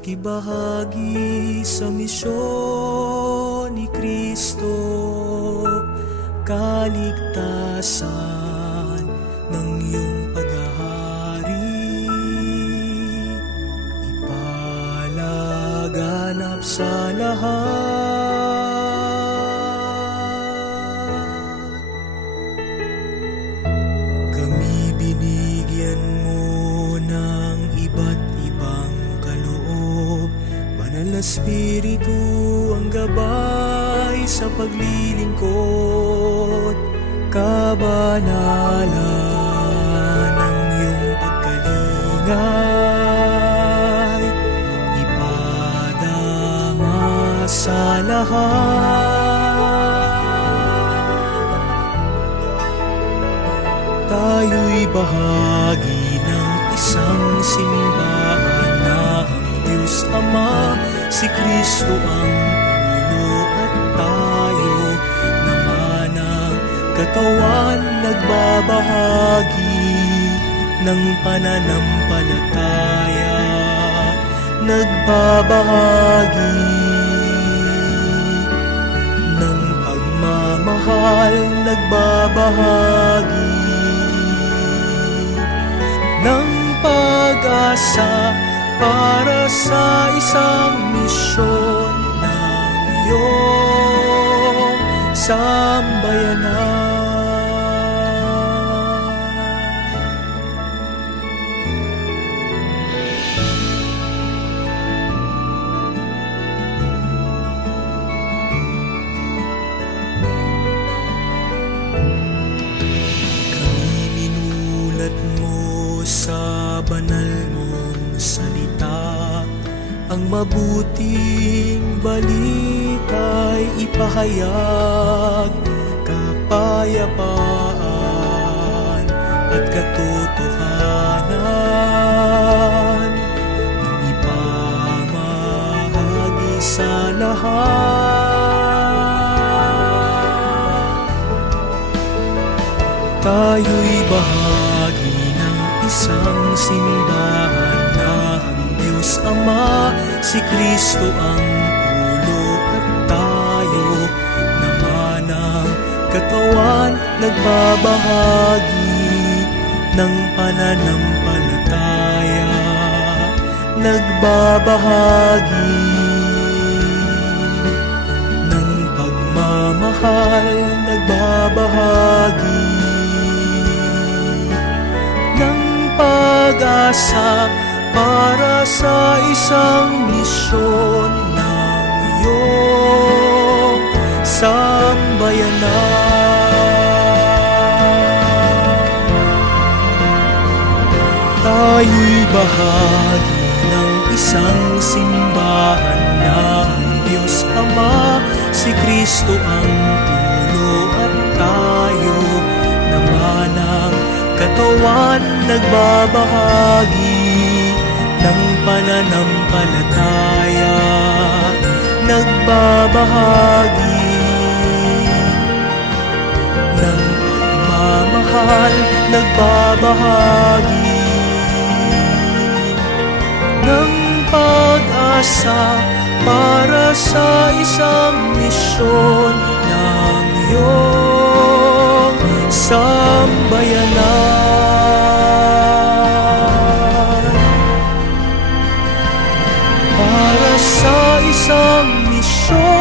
Makibahagi sa misyon ni Kristo, kaligtasan ng iyong paghahari, ipalaganap sa lahat. Kami binigyan mo ng iba't ibang kaloob, Banal na Espiritu ang gabay sa paglilingkod, kabanalan ng iyong pagkalingay, ipadama sa lahat. Tayo'y bahagi ng isang simbahan na ang Diyos Ama, si Kristo ang ulo at tayo naman ang katawan, nagbabahagi ng pananampalataya, nagbabahagi ng pagmamahal, nagbabahagi ng pag-asa para sa isang misyon ng iyong sambayanan. Kami minulat mo sa banal mong salita, ang mabuting balita'y ipahayag, kapayapaan at katotohanan ang ipamahagi sa lahat. Tayo'y bahagi ng isang simbahan na ang Diyos Ama, si Kristo ang ulo at tayo naman ang katawan, nagbabahagi ng pananampalataya, nagbabahagi ng pagmamahal, nagbabahagi ng pag-asa para sa isang misyon ng iyong sambayanan. Tayo'y bahagi ng isang simbahan na ang Diyos Ama, si Kristo ang ulo at tayo naman ang katawan, nagbabahagi ng pananampalataya, nagbabahagi ng pagmamahal, nagbabahagi ng pag-asa para sa isang misyon ng iyong sambayanan. Para sa isang misyon